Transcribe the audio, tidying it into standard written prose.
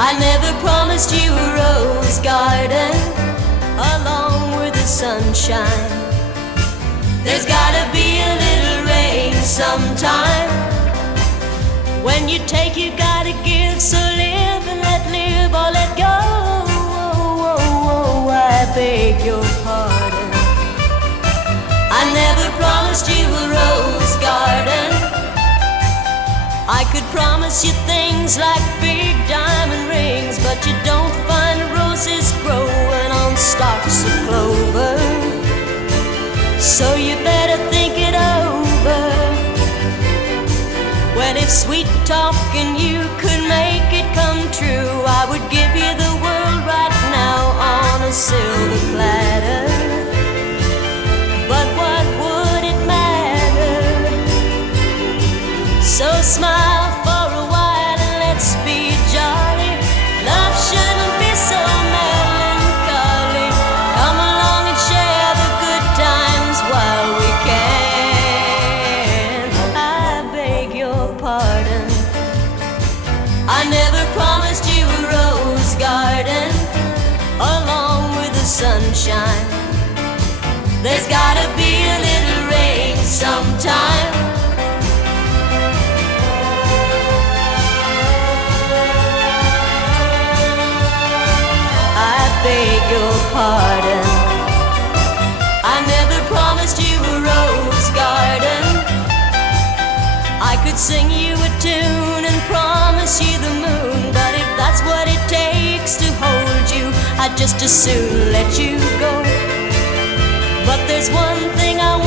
I never promised you a rose garden along with the sunshine. There's gotta be a little rain sometime. When you take, you gotta give. So live and let live or let go. I beg your pardon. I never promised you a rose garden. I could promise you things like big diamond rings, but you don't find roses growing on stalks of clover. So you better think it over. Well, if sweet talking you could make it come true, I would give you the world right now on a silver platter. But what would it matter? So smile for a while and let's be jolly. Love shouldn't be so melancholy. Come along and share the good times while we can. I beg your pardon. I never promised you a rose garden along with the sunshine. There's gotta be a little rain sometime. I beg your pardon. I never promised you a rose garden. I could sing you a tune and promise you the moon, but if that's what it takes to hold you, I'd just as soon let you go. But there's one thing I